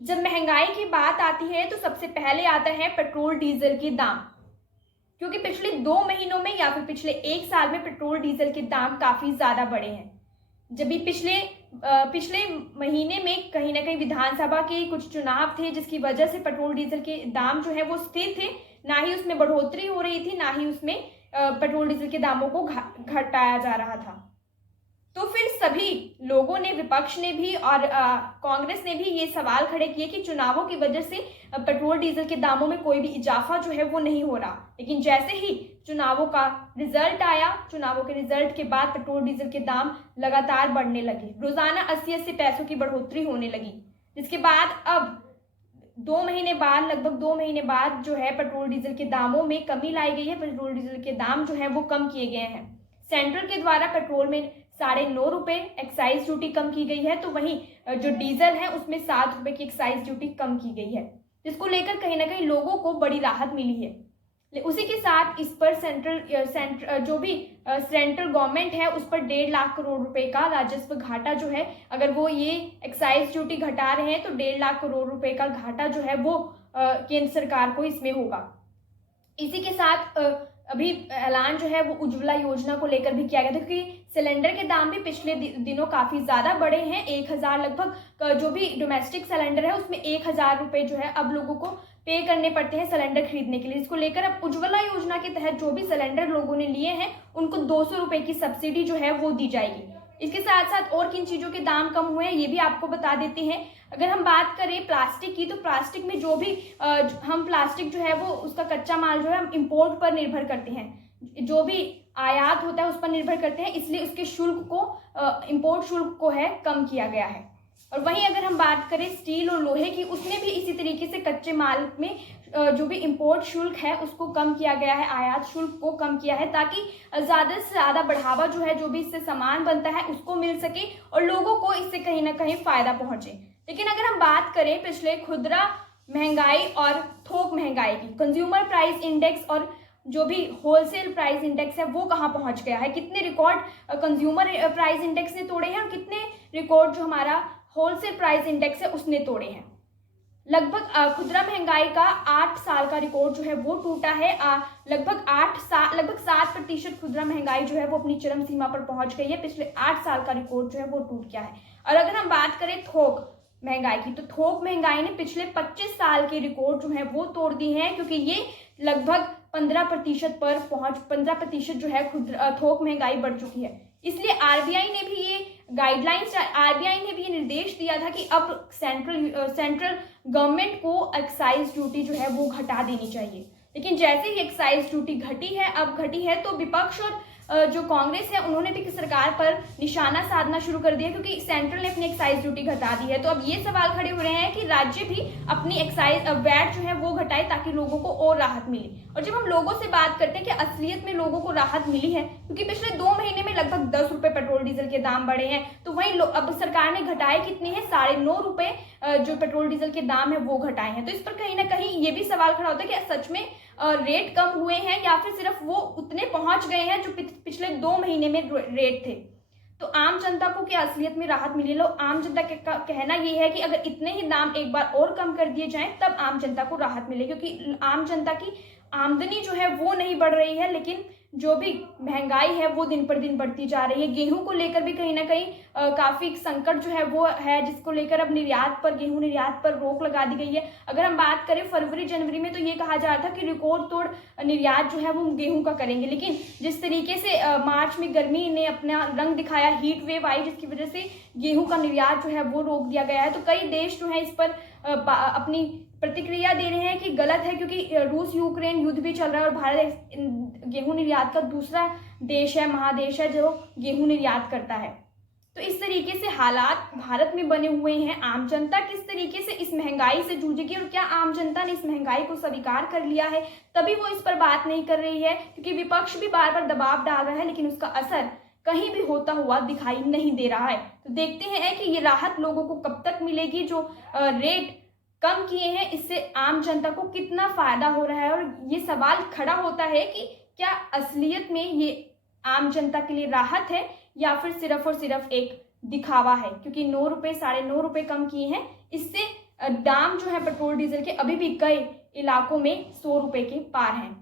जब महंगाई की बात आती है तो सबसे पहले आता है पेट्रोल डीजल के दाम, क्योंकि पिछले 2 महीनों में या फिर पिछले 1 साल में पेट्रोल डीजल के दाम काफी ज्यादा बढ़े हैं। जब भी पिछले महीने में कहीं ना कहीं विधानसभा के कुछ चुनाव थे, जिसकी वजह से पेट्रोल डीजल के दाम जो है वो स्थिर थे, ना ही उसमें बढ़ोतरी हो रही थी, ना ही उसमें पेट्रोल डीजल के दामों को घटाया जा रहा था। तो फिर सभी लोगों ने, विपक्ष ने भी और कांग्रेस ने भी ये सवाल खड़े किए कि चुनावों की वजह से पेट्रोल डीजल के दामों में कोई भी इजाफा जो है वो नहीं हो रहा। लेकिन जैसे ही चुनावों का रिजल्ट आया, चुनावों के रिजल्ट के बाद पेट्रोल डीजल के दाम लगातार बढ़ने लगे, रोजाना 80-80 पैसों की बढ़ोतरी होने लगी, जिसके बाद अब 2 महीने बाद, लगभग 2 महीने बाद जो है पेट्रोल डीजल के दामों में कमी लाई गई है। पेट्रोल डीजल के दाम जो है वो कम किए गए हैं। सेंट्रल के द्वारा पेट्रोल में 9.5 रुपए एक्साइज ड्यूटी कम की गई है, तो वहीं जो डीजल है उसमें 7 रुपए की एक्साइज ड्यूटी कम की गई है, जिसको लेकर कहीं ना कहीं लोगों को बड़ी राहत मिली है। उसी के साथ इस पर जो भी सेंट्रल गवर्नमेंट है उस पर 1.5 लाख करोड़ रुपए का राजस्व घाटा जो है, अगर वो ये एक्साइज ड्यूटी घटा रहे हैं तो 1.5 लाख करोड़ रुपए का घाटा जो है वो केंद्र सरकार को इसमें होगा। इसी के साथ अभी ऐलान जो है वो उज्ज्वला योजना को लेकर भी किया गया था, क्योंकि सिलेंडर के दाम भी पिछले दिनों काफी ज्यादा बढ़े हैं। 1,000 लगभग जो भी डोमेस्टिक सिलेंडर है उसमें 1,000 रुपए जो है अब लोगों को पे करने पड़ते हैं सिलेंडर खरीदने के लिए। इसको लेकर अब उज्ज्वला योजना के तहत जो भी सिलेंडर लोगों ने लिए हैं उनको 200 रुपए की सब्सिडी जो है वो दी जाएगी। इसके साथ साथ और किन चीजों के दाम कम हुए हैं ये भी आपको बता देते हैं। अगर हम बात करें प्लास्टिक की, तो प्लास्टिक में जो भी हम प्लास्टिक जो है वो उसका कच्चा माल जो है हम इंपोर्ट पर निर्भर करते हैं, जो भी आयात होता है उस पर निर्भर करते हैं, इसलिए उसके शुल्क को, इंपोर्ट शुल्क को है कम किया गया है। और वहीं अगर हम बात करें स्टील और लोहे की, उसमें भी इसी तरीके से कच्चे माल में जो भी इंपोर्ट शुल्क है उसको कम किया गया है, आयात शुल्क को कम किया है, ताकि ज्यादा से ज्यादा बढ़ावा जो है जो भी इससे सामान बनता है उसको मिल सके और लोगों को इससे कहीं ना कहीं फायदा पहुंचे। लेकिन अगर हम बात करें पिछले खुदरा महंगाई और थोक महंगाई की, कंज्यूमर प्राइस इंडेक्स और जो भी होलसेल प्राइस इंडेक्स है वो कहाँ पहुंच गया है, कितने रिकॉर्ड कंज्यूमर प्राइस इंडेक्स ने तोड़े हैं और कितने रिकॉर्ड जो हमारा होलसेल प्राइस इंडेक्स है उसने तोड़े हैं। लगभग खुदरा महंगाई का 8 साल का रिकॉर्ड जो है वो टूटा है। लगभग 7% खुदरा महंगाई जो है वो अपनी चरम सीमा पर पहुंच गई है। पिछले 8 साल का रिकॉर्ड जो है वो टूट गया है। और अगर हम बात करें थोक महंगाई की, तो थोक महंगाई ने पिछले 25 साल के रिकॉर्ड जो है वो तोड़ दिए हैं, क्योंकि ये लगभग 15% जो है थोक महंगाई बढ़ चुकी है। इसलिए आरबीआई ने भी ये निर्देश दिया था कि अब सेंट्रल गवर्नमेंट को एक्साइज ड्यूटी जो है वो घटा देनी चाहिए। लेकिन जैसे ही एक्साइज ड्यूटी घटी है तो विपक्ष और जो कांग्रेस है उन्होंने भी सरकार पर निशाना साधना शुरू कर दिया, क्योंकि सेंट्रल ने अपनी एक्साइज ड्यूटी घटा दी है। तो अब ये सवाल खड़े हो रहे हैं कि राज्य भी अपनी एक्साइज वैट जो है वो घटाए ताकि लोगों को और राहत मिले। और जब हम लोगों से बात करते हैं कि असलियत में लोगों को राहत मिली है, क्योंकि पिछले 2 महीने में लगभग 10 रुपए पेट्रोल डीजल के दाम बढ़े हैं, तो वहीं अब सरकार ने घटाए कितने हैं, 9.5 रुपए जो पेट्रोल डीजल के दाम है वो घटाए हैं। तो इस पर कहीं ना कहीं ये भी सवाल खड़ा होता है कि सच में रेट कम हुए हैं या फिर सिर्फ वो उतने पहुंच गए हैं जो पिछले 2 महीने में रेट थे। तो आम जनता को क्या असलियत में राहत मिली? लो आम जनता का कहना ये है कि अगर इतने ही दाम एक बार और कम कर दिए जाएं तब आम जनता को राहत मिले, क्योंकि आम जनता की आमदनी जो है वो नहीं बढ़ रही है, लेकिन जो भी महंगाई है वो दिन पर दिन बढ़ती जा रही है। गेहूं को लेकर भी कहीं ना कहीं काफी संकट जो है वो है, जिसको लेकर अब गेहूं निर्यात पर रोक लगा दी गई है। अगर हम बात करें फरवरी जनवरी में, तो ये कहा जा रहा था कि रिकॉर्ड तोड़ निर्यात जो है वो गेहूं का करेंगे, लेकिन जिस तरीके से मार्च में गर्मी ने अपना रंग दिखाया, हीट वेव आई, जिसकी वजह से गेहूं का निर्यात जो है वो रोक दिया गया है। तो कई देश जो है इस पर अपनी प्रतिक्रिया दे रहे हैं कि गलत है, क्योंकि रूस यूक्रेन युद्ध भी चल रहा है और भारत गेहूं निर्यात का दूसरा देश है, महादेश है जो गेहूं निर्यात करता है। तो इस तरीके से हालात भारत में बने हुए हैं। आम जनता किस तरीके से इस महंगाई से जूझेगी और क्या आम जनता ने इस महंगाई को स्वीकार कर लिया है? तभी वो इस पर बात नहीं कर रही है, क्योंकि विपक्ष भी बार बार दबाव डाल रहा है, लेकिन उसका असर कहीं भी होता हुआ दिखाई नहीं दे रहा है। तो देखते हैं कि ये राहत लोगों को कब तक मिलेगी। जो रेट कम किए हैं इससे आम जनता को कितना फायदा हो रहा है, और ये सवाल खड़ा होता है कि क्या असलियत में ये आम जनता के लिए राहत है या फिर सिर्फ और सिर्फ एक दिखावा है, क्योंकि 9 रुपए 9.5 रुपए कम किए हैं, इससे दाम जो है पेट्रोल डीजल के अभी भी कई इलाकों में 100 रुपए के पार हैं।